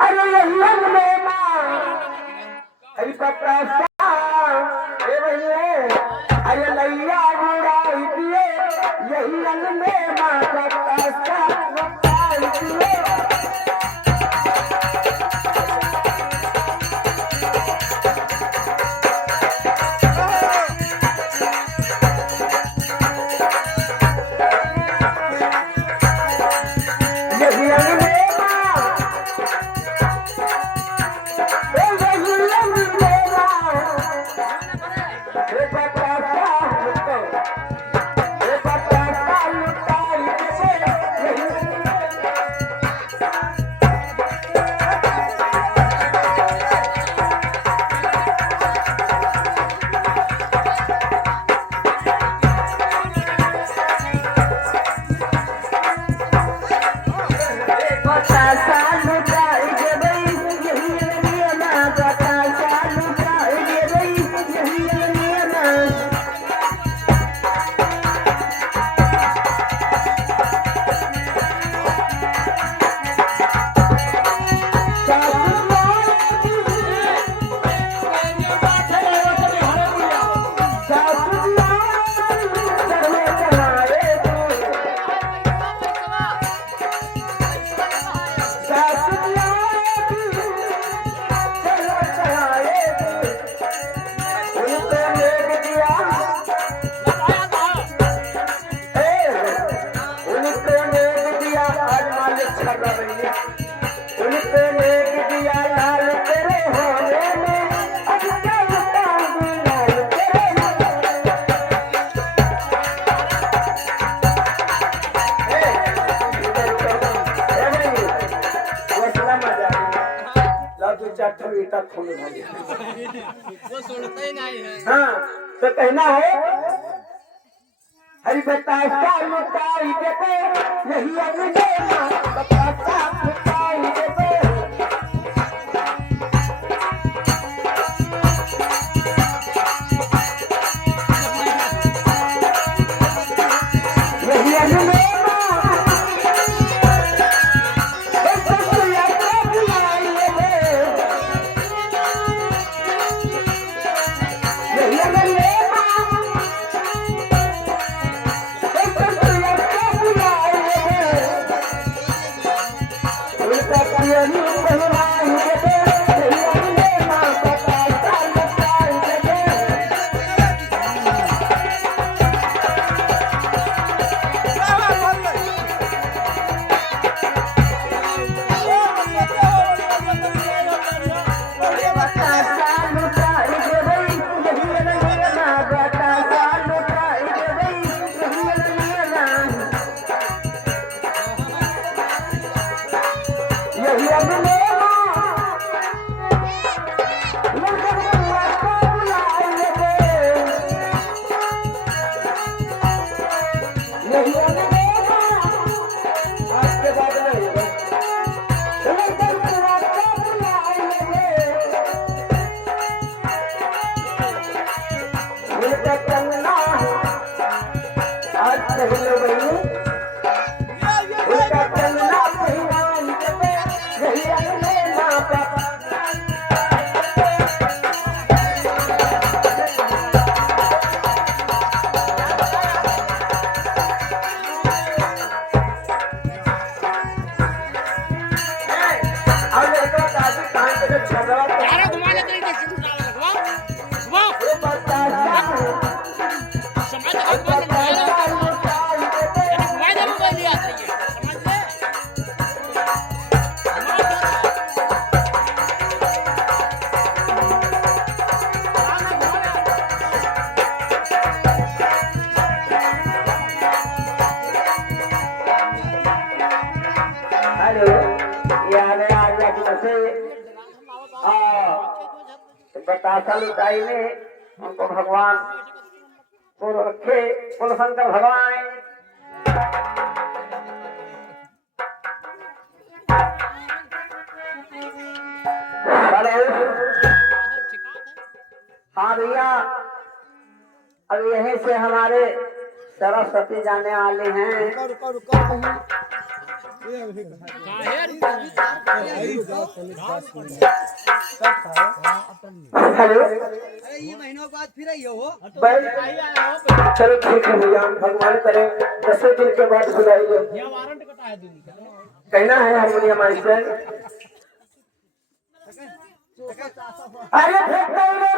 अरे यही में माँ हरि पप्पा ए भैया अरे लैया बुराई दिए यही में माँ पप्पा बुराई दिए हाँ तो कहना है हरि बतासा लुटाई देते यही अगले बतासा लुटाई देते यही अगले बतासा लुटाई में उनको भगवान को रखे कुल शंकर भगवान हाँ भैया अब यहीं से हमारे सरस्वती जाने वाले हैं हेलो ये महीनों बाद फिर आई हो भाई चलो ठीक है भैया भगवान करे 10 दिन के बाद बुलाइए कहना है हारमोनियम मास्टर अरे